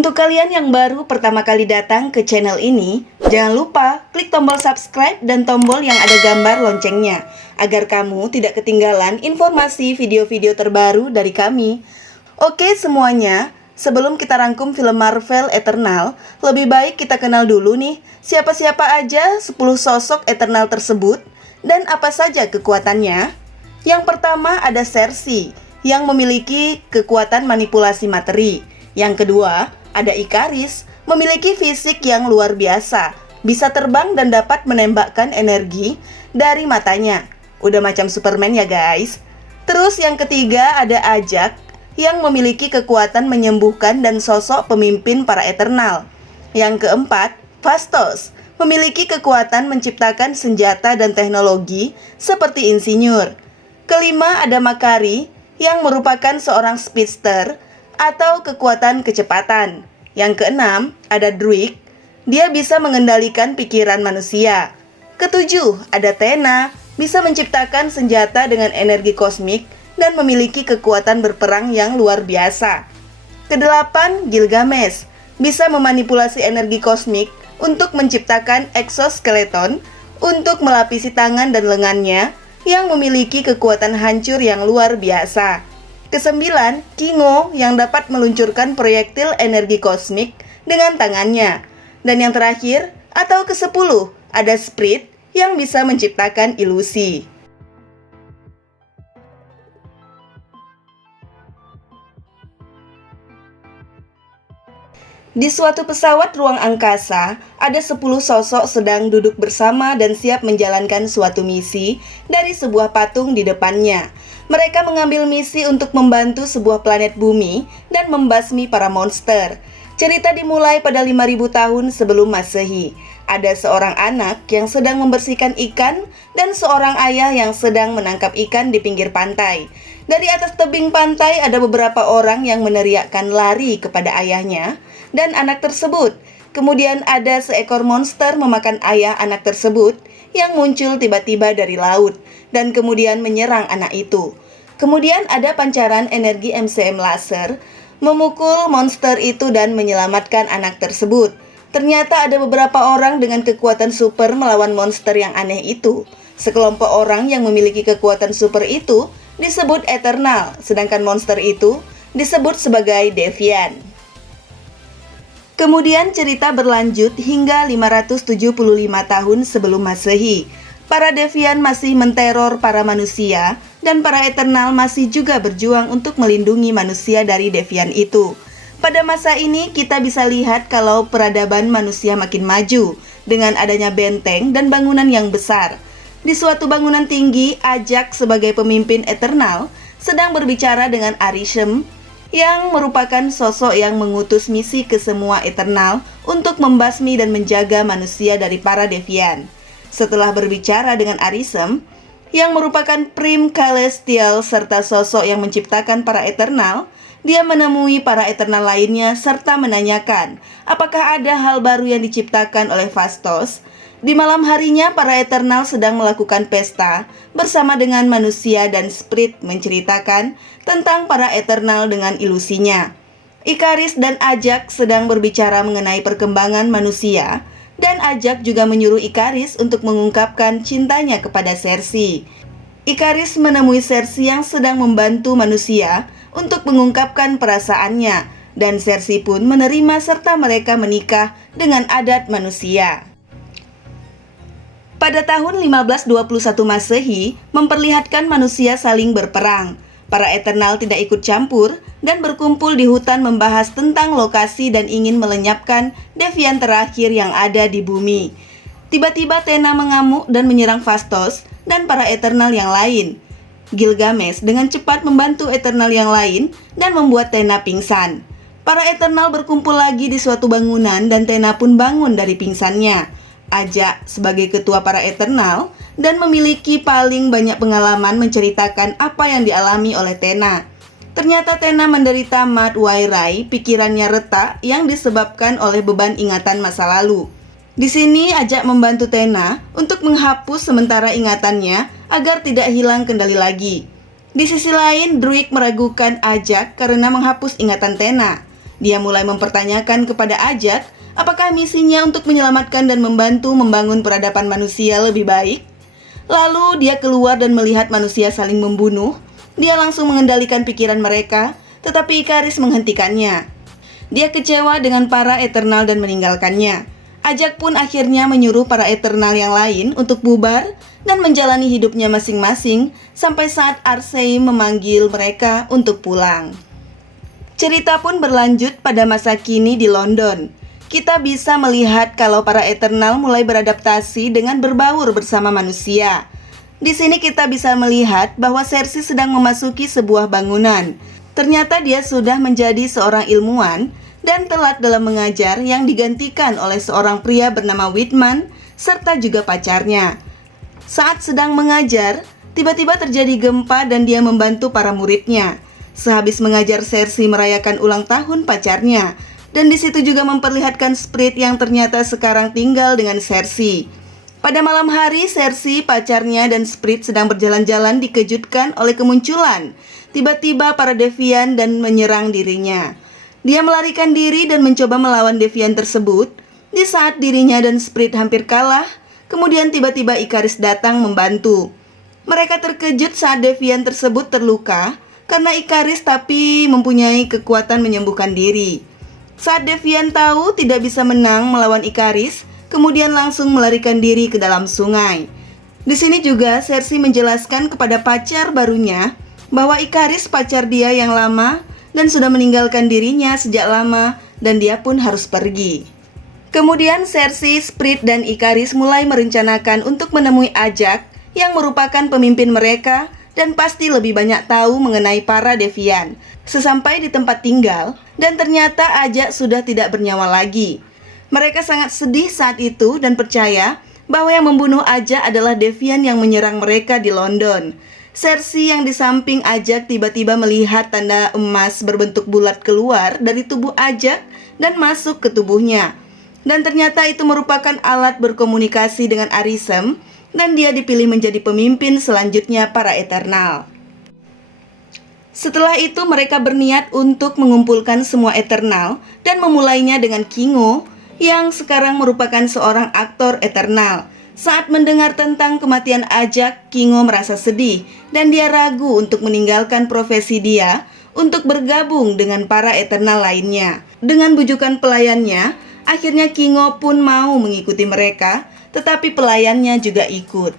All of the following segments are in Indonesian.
Untuk kalian yang baru pertama kali datang ke channel ini, jangan lupa klik tombol subscribe dan tombol yang ada gambar loncengnya, agar kamu tidak ketinggalan informasi video-video terbaru dari kami. Oke semuanya, sebelum kita rangkum film Marvel Eternal, lebih baik kita kenal dulu nih, siapa-siapa aja 10 sosok Eternal tersebut, dan apa saja kekuatannya. Yang pertama ada Sersi, yang memiliki kekuatan manipulasi materi. Yang kedua, ada Ikaris, memiliki fisik yang luar biasa, bisa terbang dan dapat menembakkan energi dari matanya. Udah macam Superman ya guys. Terus yang ketiga ada Ajak, yang memiliki kekuatan menyembuhkan dan sosok pemimpin para Eternal. Yang keempat, Phastos, memiliki kekuatan menciptakan senjata dan teknologi seperti insinyur. Kelima ada Makari, yang merupakan seorang speedster atau kekuatan kecepatan. Yang keenam, ada Druig, dia bisa mengendalikan pikiran manusia. Ketujuh, ada Tena, bisa menciptakan senjata dengan energi kosmik dan memiliki kekuatan berperang yang luar biasa. Kedelapan, Gilgamesh, bisa memanipulasi energi kosmik untuk menciptakan exoskeleton untuk melapisi tangan dan lengannya yang memiliki kekuatan hancur yang luar biasa. Kesembilan, Kingo, yang dapat meluncurkan proyektil energi kosmik dengan tangannya. Dan yang terakhir, atau ke-10, ada Sprit, yang bisa menciptakan ilusi. Di suatu pesawat ruang angkasa, ada 10 sosok sedang duduk bersama dan siap menjalankan suatu misi dari sebuah patung di depannya. Mereka mengambil misi untuk membantu sebuah planet bumi dan membasmi para monster. Cerita dimulai pada 5.000 tahun sebelum Masehi. Ada seorang anak yang sedang membersihkan ikan dan seorang ayah yang sedang menangkap ikan di pinggir pantai. Dari atas tebing pantai ada beberapa orang yang meneriakkan lari kepada ayahnya dan anak tersebut. Kemudian ada seekor monster memakan ayah anak tersebut yang muncul tiba-tiba dari laut dan kemudian menyerang anak itu. Kemudian ada pancaran energi MCM laser memukul monster itu dan menyelamatkan anak tersebut. Ternyata ada beberapa orang dengan kekuatan super melawan monster yang aneh itu. Sekelompok orang yang memiliki kekuatan super itu disebut Eternal, sedangkan monster itu disebut sebagai Deviant. Kemudian cerita berlanjut hingga 575 tahun sebelum Masehi. Para Deviant masih menteror para manusia dan para Eternal masih juga berjuang untuk melindungi manusia dari Deviant itu. Pada masa ini kita bisa lihat kalau peradaban manusia makin maju dengan adanya benteng dan bangunan yang besar. Di suatu bangunan tinggi, Ajak sebagai pemimpin Eternal sedang berbicara dengan Arishem yang merupakan sosok yang mengutus misi ke semua Eternal untuk membasmi dan menjaga manusia dari para Deviant. Setelah berbicara dengan Arishem, yang merupakan Prim Celestial serta sosok yang menciptakan para Eternal, dia menemui para Eternal lainnya serta menanyakan apakah ada hal baru yang diciptakan oleh Phastos. Di malam harinya, para Eternal sedang melakukan pesta bersama dengan manusia dan Sprit menceritakan tentang para Eternal dengan ilusinya. Ikaris dan Ajak sedang berbicara mengenai perkembangan manusia, dan Ajak juga menyuruh Ikaris untuk mengungkapkan cintanya kepada Sersi. Ikaris menemui Sersi yang sedang membantu manusia untuk mengungkapkan perasaannya, dan Sersi pun menerima serta mereka menikah dengan adat manusia. Pada tahun 1521 Masehi memperlihatkan manusia saling berperang. Para Eternal tidak ikut campur dan berkumpul di hutan membahas tentang lokasi dan ingin melenyapkan Deviant terakhir yang ada di bumi. Tiba-tiba Tena mengamuk dan menyerang Phastos dan para Eternal yang lain. Gilgamesh dengan cepat membantu Eternal yang lain dan membuat Tena pingsan. Para Eternal berkumpul lagi di suatu bangunan dan Tena pun bangun dari pingsannya. Ajak sebagai ketua para Eternal dan memiliki paling banyak pengalaman menceritakan apa yang dialami oleh Tena. Ternyata Tena menderita Mat Wairai, pikirannya retak yang disebabkan oleh beban ingatan masa lalu. Di sini Ajak membantu Tena untuk menghapus sementara ingatannya agar tidak hilang kendali lagi. Di sisi lain, Druig meragukan Ajak karena menghapus ingatan Tena. Dia mulai mempertanyakan kepada Ajak apakah misinya untuk menyelamatkan dan membantu membangun peradaban manusia lebih baik. Lalu dia keluar dan melihat manusia saling membunuh. Dia langsung mengendalikan pikiran mereka, tetapi Ikaris menghentikannya. Dia kecewa dengan para Eternal dan meninggalkannya. Ajak pun akhirnya menyuruh para Eternal yang lain untuk bubar dan menjalani hidupnya masing-masing sampai saat Arcei memanggil mereka untuk pulang. Cerita pun berlanjut pada masa kini di London. Kita bisa melihat kalau para Eternal mulai beradaptasi dengan berbaur bersama manusia. Di sini kita bisa melihat bahwa Cersei sedang memasuki sebuah bangunan. Ternyata dia sudah menjadi seorang ilmuwan dan telat dalam mengajar yang digantikan oleh seorang pria bernama Whitman serta juga pacarnya. Saat sedang mengajar, tiba-tiba terjadi gempa dan dia membantu para muridnya. Sehabis mengajar, Cersei merayakan ulang tahun pacarnya, dan di situ juga memperlihatkan Sprit yang ternyata sekarang tinggal dengan Cersei. Pada malam hari, Cersei, pacarnya, dan Sprit sedang berjalan-jalan dikejutkan oleh kemunculan tiba-tiba para Devian dan menyerang dirinya. Dia melarikan diri dan mencoba melawan Devian tersebut. Di saat dirinya dan Sprit hampir kalah, kemudian tiba-tiba Ikaris datang membantu. Mereka terkejut saat Devian tersebut terluka karena Ikaris tapi mempunyai kekuatan menyembuhkan diri. Saat Devian tahu tidak bisa menang melawan Ikaris, kemudian langsung melarikan diri ke dalam sungai. Di sini juga Cersei menjelaskan kepada pacar barunya bahwa Ikaris pacar dia yang lama dan sudah meninggalkan dirinya sejak lama dan dia pun harus pergi. Kemudian Cersei, Sprit, dan Ikaris mulai merencanakan untuk menemui Ajak yang merupakan pemimpin mereka dan pasti lebih banyak tahu mengenai para Devian. Sesampai di tempat tinggal, dan ternyata Ajak sudah tidak bernyawa lagi. Mereka sangat sedih saat itu dan percaya bahwa yang membunuh Ajak adalah Devian yang menyerang mereka di London. Cersei yang di samping Ajak tiba-tiba melihat tanda emas berbentuk bulat keluar dari tubuh Ajak dan masuk ke tubuhnya. Dan ternyata itu merupakan alat berkomunikasi dengan Arisem, dan dia dipilih menjadi pemimpin selanjutnya para Eternal. Setelah itu mereka berniat untuk mengumpulkan semua Eternal dan memulainya dengan Kingo yang sekarang merupakan seorang aktor Eternal. Saat mendengar tentang kematian Ajak, Kingo merasa sedih dan dia ragu untuk meninggalkan profesi dia untuk bergabung dengan para Eternal lainnya. Dengan bujukan pelayannya, akhirnya Kingo pun mau mengikuti mereka, tetapi pelayannya juga ikut.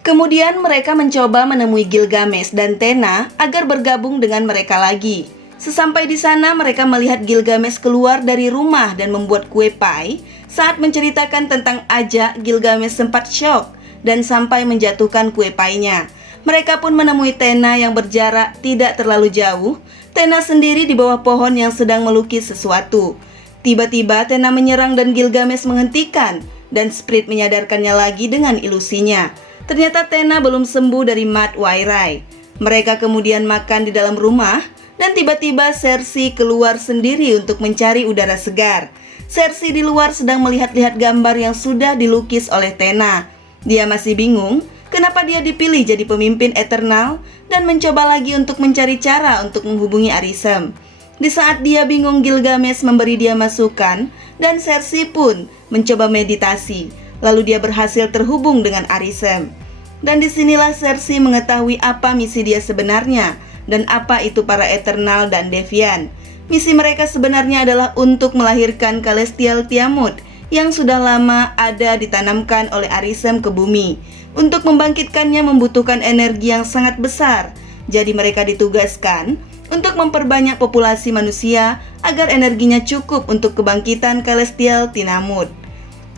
Kemudian mereka mencoba menemui Gilgamesh dan Tena agar bergabung dengan mereka lagi. Sesampai di sana mereka melihat Gilgamesh keluar dari rumah dan membuat kue pai. Saat menceritakan tentang Ajak, Gilgamesh sempat syok dan sampai menjatuhkan kue painya. Mereka pun menemui Tena yang berjarak tidak terlalu jauh. Tena sendiri di bawah pohon yang sedang melukis sesuatu. Tiba-tiba Tena menyerang dan Gilgamesh menghentikan, dan Sprit menyadarkannya lagi dengan ilusinya. Ternyata Tena belum sembuh dari Mat Wairai. Mereka kemudian makan di dalam rumah, dan tiba-tiba Cersei keluar sendiri untuk mencari udara segar. Cersei di luar sedang melihat-lihat gambar yang sudah dilukis oleh Tena. Dia masih bingung kenapa dia dipilih jadi pemimpin Eternal dan mencoba lagi untuk mencari cara untuk menghubungi Arisem. Di saat dia bingung, Gilgamesh memberi dia masukan dan Cersei pun mencoba meditasi. Lalu dia berhasil terhubung dengan Arisem. Dan disinilah Cersei mengetahui apa misi dia sebenarnya dan apa itu para Eternal dan Devian. Misi mereka sebenarnya adalah untuk melahirkan Celestial Tiamut yang sudah lama ada ditanamkan oleh Arisem ke bumi. Untuk membangkitkannya membutuhkan energi yang sangat besar. Jadi mereka ditugaskan untuk memperbanyak populasi manusia agar energinya cukup untuk kebangkitan Celestial Tiamut.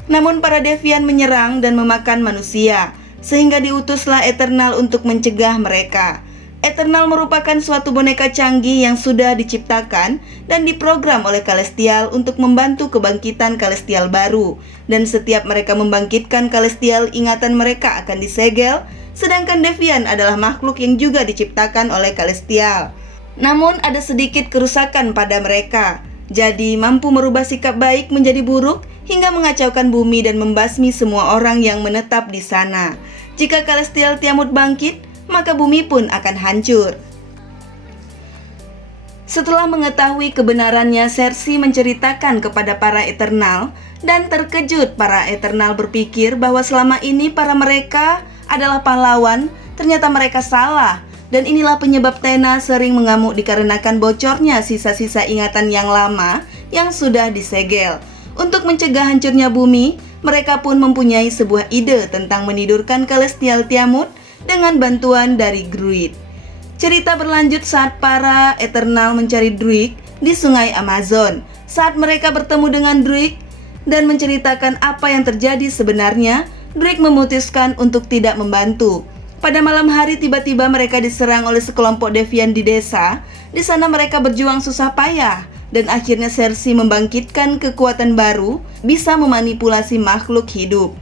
Namun para Devian menyerang dan memakan manusia, sehingga diutuslah Eternal untuk mencegah mereka. Eternal merupakan suatu boneka canggih yang sudah diciptakan dan diprogram oleh Celestial untuk membantu kebangkitan Celestial baru. Dan setiap mereka membangkitkan Celestial, ingatan mereka akan disegel, sedangkan Devian adalah makhluk yang juga diciptakan oleh Celestial. Namun ada sedikit kerusakan pada mereka, jadi mampu merubah sikap baik menjadi buruk hingga mengacaukan bumi dan membasmi semua orang yang menetap di sana. Jika Celestial Tiamut bangkit, maka bumi pun akan hancur. Setelah mengetahui kebenarannya, Cersei menceritakan kepada para Eternal, dan terkejut para Eternal berpikir bahwa selama ini para mereka adalah pahlawan. Ternyata mereka salah, dan inilah penyebab Tena sering mengamuk dikarenakan bocornya sisa-sisa ingatan yang lama yang sudah disegel. Untuk mencegah hancurnya bumi, mereka pun mempunyai sebuah ide tentang menidurkan Celestial Tiamut dengan bantuan dari Druid. Cerita berlanjut saat para Eternal mencari Druid di sungai Amazon. Saat mereka bertemu dengan Druid dan menceritakan apa yang terjadi sebenarnya, Druid memutuskan untuk tidak membantu. Pada malam hari tiba-tiba mereka diserang oleh sekelompok Devian di desa. Di sana mereka berjuang susah payah, dan akhirnya Cersei membangkitkan kekuatan baru, bisa memanipulasi makhluk hidup.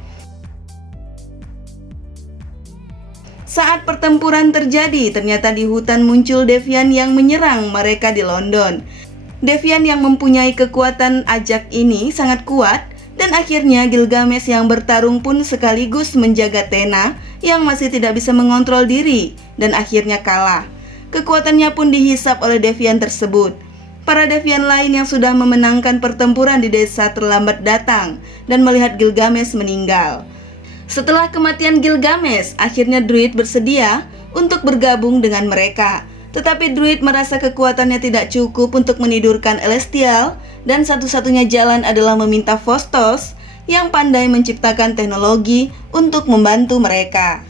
Saat pertempuran terjadi, ternyata di hutan muncul Devian yang menyerang mereka di London. Devian yang mempunyai kekuatan ajak ini sangat kuat, dan akhirnya Gilgamesh yang bertarung pun sekaligus menjaga Tena yang masih tidak bisa mengontrol diri, dan akhirnya kalah. Kekuatannya pun dihisap oleh Devian tersebut. Para Devian lain yang sudah memenangkan pertempuran di desa terlambat datang dan melihat Gilgamesh meninggal. Setelah kematian Gilgamesh, akhirnya Druid bersedia untuk bergabung dengan mereka. Tetapi Druid merasa kekuatannya tidak cukup untuk menidurkan Celestial, dan satu-satunya jalan adalah meminta Phostos yang pandai menciptakan teknologi untuk membantu mereka.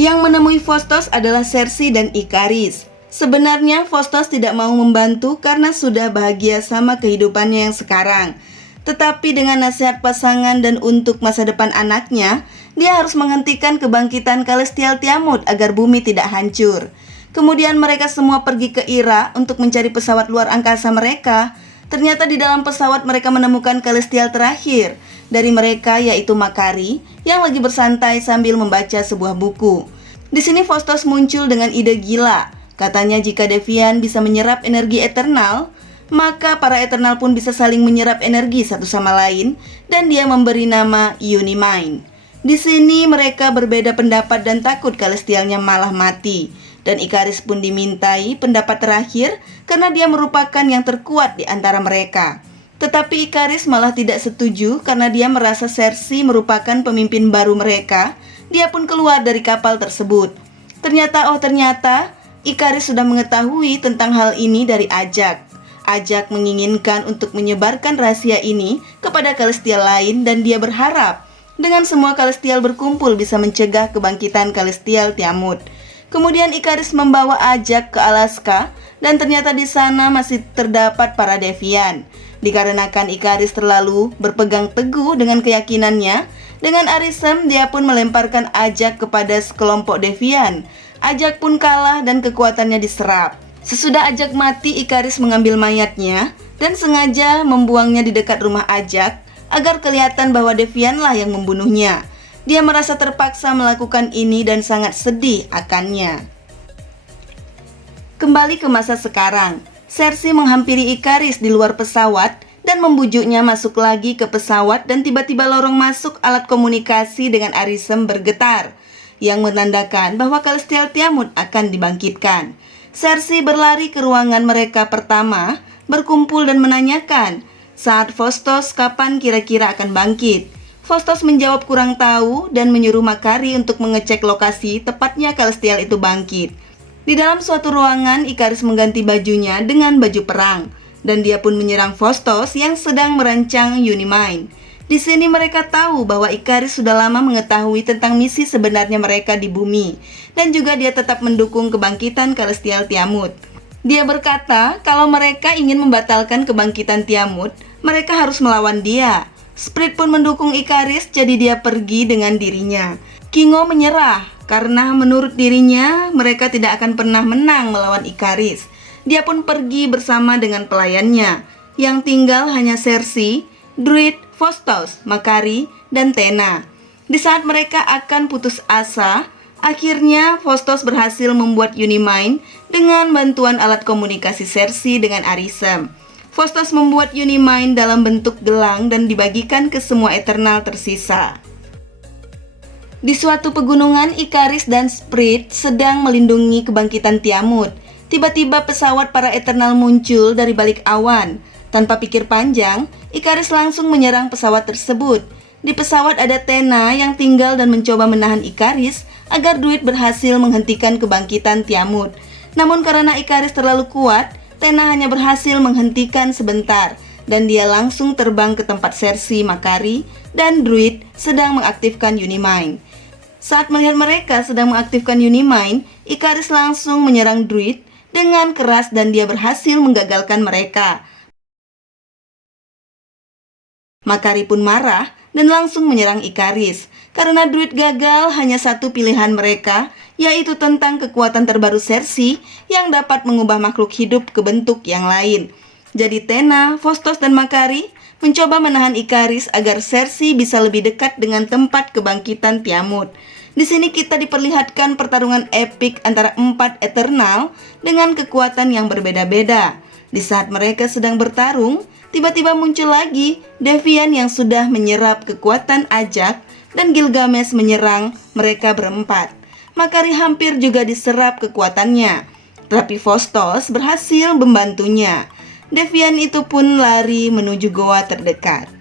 Yang menemui Phostos adalah Cersei dan Ikaris. Sebenarnya Phostos tidak mau membantu karena sudah bahagia sama kehidupannya yang sekarang. Tetapi dengan nasihat pasangan dan untuk masa depan anaknya, dia harus menghentikan kebangkitan Celestial Tiamut agar bumi tidak hancur. Kemudian mereka semua pergi ke Ira untuk mencari pesawat luar angkasa mereka. Ternyata di dalam pesawat mereka menemukan Celestial terakhir dari mereka, yaitu Makari, yang lagi bersantai sambil membaca sebuah buku. Di sini Phostos muncul dengan ide gila. Katanya jika Devian bisa menyerap energi Eternal, maka para Eternal pun bisa saling menyerap energi satu sama lain, dan dia memberi nama Unimind. Di sini mereka berbeda pendapat dan takut Celestialnya malah mati, dan Ikaris pun dimintai pendapat terakhir karena dia merupakan yang terkuat di antara mereka. Tetapi Ikaris malah tidak setuju karena dia merasa Cersei merupakan pemimpin baru mereka. Dia pun keluar dari kapal tersebut. Ternyata Ikaris sudah mengetahui tentang hal ini dari Ajak. Ajak menginginkan untuk menyebarkan rahasia ini kepada Celestial lain, dan dia berharap dengan semua Celestial berkumpul bisa mencegah kebangkitan Celestial Tiamut. Kemudian Ikaris membawa Ajak ke Alaska, dan ternyata di sana masih terdapat para Devian. Dikarenakan Ikaris terlalu berpegang teguh dengan keyakinannya, dengan Arisem dia pun melemparkan Ajak kepada sekelompok Devian. Ajak pun kalah dan kekuatannya diserap. Sesudah Ajak mati, Ikaris mengambil mayatnya dan sengaja membuangnya di dekat rumah Ajak agar kelihatan bahwa Devianlah yang membunuhnya. Dia merasa terpaksa melakukan ini dan sangat sedih akannya. Kembali ke masa sekarang, Cersei menghampiri Ikaris di luar pesawat dan membujuknya masuk lagi ke pesawat, dan tiba-tiba lorong masuk alat komunikasi dengan Arisem bergetar, yang menandakan bahwa Celestial Tiamut akan dibangkitkan. Cersei berlari ke ruangan mereka pertama, berkumpul dan menanyakan saat Phostos kapan kira-kira akan bangkit. Phostos menjawab kurang tahu dan menyuruh Makari untuk mengecek lokasi tepatnya Celestial itu bangkit. Di dalam suatu ruangan, Ikaris mengganti bajunya dengan baju perang, dan dia pun menyerang Phostos yang sedang merancang Unimind. Di sini mereka tahu bahwa Ikaris sudah lama mengetahui tentang misi sebenarnya mereka di bumi, dan juga dia tetap mendukung kebangkitan Celestial Tiamut. Dia berkata kalau mereka ingin membatalkan kebangkitan Tiamut, mereka harus melawan dia. Sprit pun mendukung Ikaris, jadi dia pergi dengan dirinya. Kingo menyerah karena menurut dirinya mereka tidak akan pernah menang melawan Ikaris. Dia pun pergi bersama dengan pelayannya. Yang tinggal hanya Cersei, Druid, Phostos, Makari, dan Tena. Di saat mereka akan putus asa, akhirnya Phostos berhasil membuat Unimind dengan bantuan alat komunikasi Cersei dengan Arisem. Phostos membuat Unimind dalam bentuk gelang dan dibagikan ke semua Eternal tersisa. Di suatu pegunungan, Ikaris dan Sprit sedang melindungi kebangkitan Tiamut. Tiba-tiba pesawat para Eternal muncul dari balik awan. Tanpa pikir panjang, Ikaris langsung menyerang pesawat tersebut. Di pesawat ada Tena yang tinggal dan mencoba menahan Ikaris agar Druid berhasil menghentikan kebangkitan Tiamut. Namun karena Ikaris terlalu kuat, Tena hanya berhasil menghentikan sebentar dan dia langsung terbang ke tempat Sersi, Makari, dan Druid sedang mengaktifkan Unimind. Saat melihat mereka sedang mengaktifkan Unimind, Ikaris langsung menyerang Druid dengan keras dan dia berhasil menggagalkan mereka. Makari pun marah dan langsung menyerang Ikaris. Karena Druid gagal, hanya satu pilihan mereka, yaitu tentang kekuatan terbaru Sersi yang dapat mengubah makhluk hidup ke bentuk yang lain. Jadi Tena, Phostos, dan Makari mencoba menahan Ikaris agar Sersi bisa lebih dekat dengan tempat kebangkitan Tiamut. Di sini kita diperlihatkan pertarungan epik antara 4 Eternal dengan kekuatan yang berbeda-beda. Di saat mereka sedang bertarung, tiba-tiba muncul lagi Devian yang sudah menyerap kekuatan Ajak dan Gilgamesh menyerang mereka berempat. Makari hampir juga diserap kekuatannya, tapi Phostos berhasil membantunya. Devian itu pun lari menuju goa terdekat.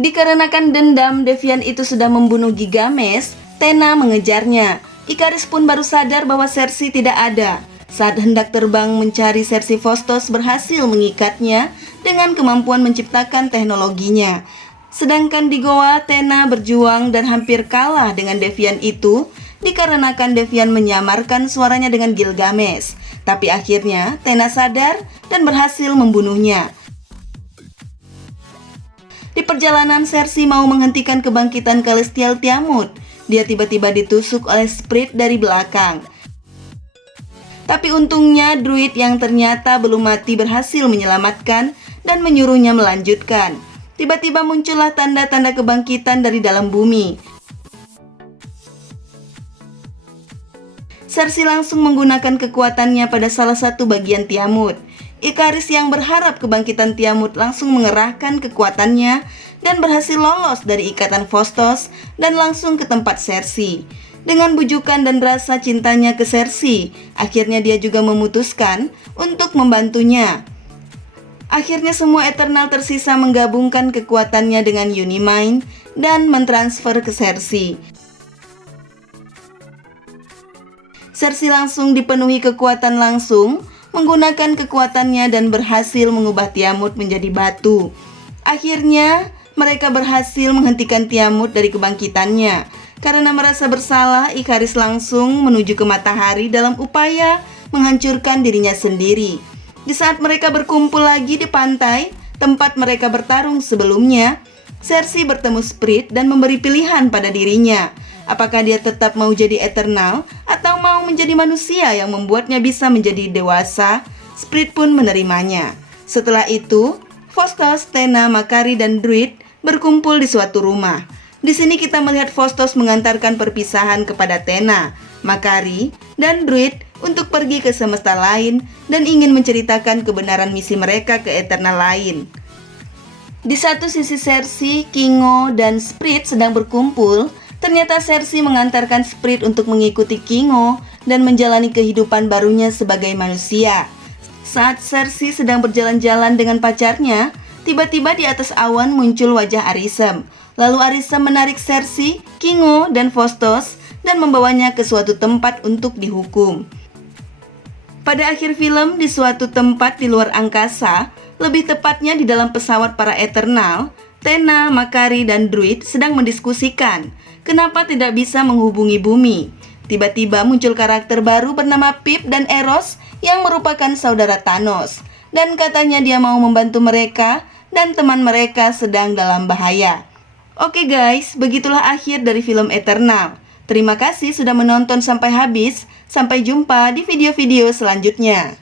Dikarenakan dendam Devian itu sudah membunuh Gilgamesh, Tena mengejarnya. Ikaris pun baru sadar bahwa Sersi tidak ada. Saat hendak terbang mencari Sersi, Phostos berhasil mengikatnya dengan kemampuan menciptakan teknologinya. Sedangkan di goa, Tena berjuang dan hampir kalah dengan Devian itu dikarenakan Devian menyamarkan suaranya dengan Gilgamesh. Tapi akhirnya Tena sadar dan berhasil membunuhnya. Di perjalanan, Sersi mau menghentikan kebangkitan Celestial Tiamut. Dia tiba-tiba ditusuk oleh Spirit dari belakang. Tapi untungnya Druid yang ternyata belum mati berhasil menyelamatkan dan menyuruhnya melanjutkan. Tiba-tiba muncullah tanda-tanda kebangkitan dari dalam bumi. Sersi langsung menggunakan kekuatannya pada salah satu bagian Tiamut. Ikaris yang berharap kebangkitan Tiamut langsung mengerahkan kekuatannya dan berhasil lolos dari ikatan Phostos dan langsung ke tempat Sersi. Dengan bujukan dan rasa cintanya ke Sersi, akhirnya dia juga memutuskan untuk membantunya. Akhirnya semua Eternal tersisa menggabungkan kekuatannya dengan Unimind dan mentransfer ke Sersi. Sersi langsung dipenuhi kekuatan langsung, menggunakan kekuatannya dan berhasil mengubah Tiamut menjadi batu. Akhirnya, mereka berhasil menghentikan Tiamut dari kebangkitannya. Karena merasa bersalah, Ikaris langsung menuju ke matahari dalam upaya menghancurkan dirinya sendiri. Di saat mereka berkumpul lagi di pantai, tempat mereka bertarung sebelumnya, Sersi bertemu Spirit dan memberi pilihan pada dirinya. Apakah dia tetap mau jadi Eternal atau mau menjadi manusia yang membuatnya bisa menjadi dewasa? Spirit pun menerimanya. Setelah itu, Phostos, Tena, Makari, dan Druid berkumpul di suatu rumah. Di sini kita melihat Phostos mengantarkan perpisahan kepada Tena, Makari, dan Druid untuk pergi ke semesta lain dan ingin menceritakan kebenaran misi mereka ke Eternal lain. Di satu sisi Sersi, Kingo, dan Spirit sedang berkumpul. Ternyata Sersi mengantarkan Spirit untuk mengikuti Kingo dan menjalani kehidupan barunya sebagai manusia. Saat Sersi sedang berjalan-jalan dengan pacarnya, tiba-tiba di atas awan muncul wajah Arisem. Lalu Arisem menarik Sersi, Kingo, dan Phostos dan membawanya ke suatu tempat untuk dihukum. Pada akhir film, di suatu tempat di luar angkasa, lebih tepatnya di dalam pesawat para Eternal, Tena, Makari, dan Druid sedang mendiskusikan kenapa tidak bisa menghubungi bumi. Tiba-tiba muncul karakter baru bernama Pip dan Eros yang merupakan saudara Thanos. Dan katanya dia mau membantu mereka dan teman mereka sedang dalam bahaya. Oke guys, begitulah akhir dari film Eternal. Terima kasih sudah menonton sampai habis. Sampai jumpa di video-video selanjutnya.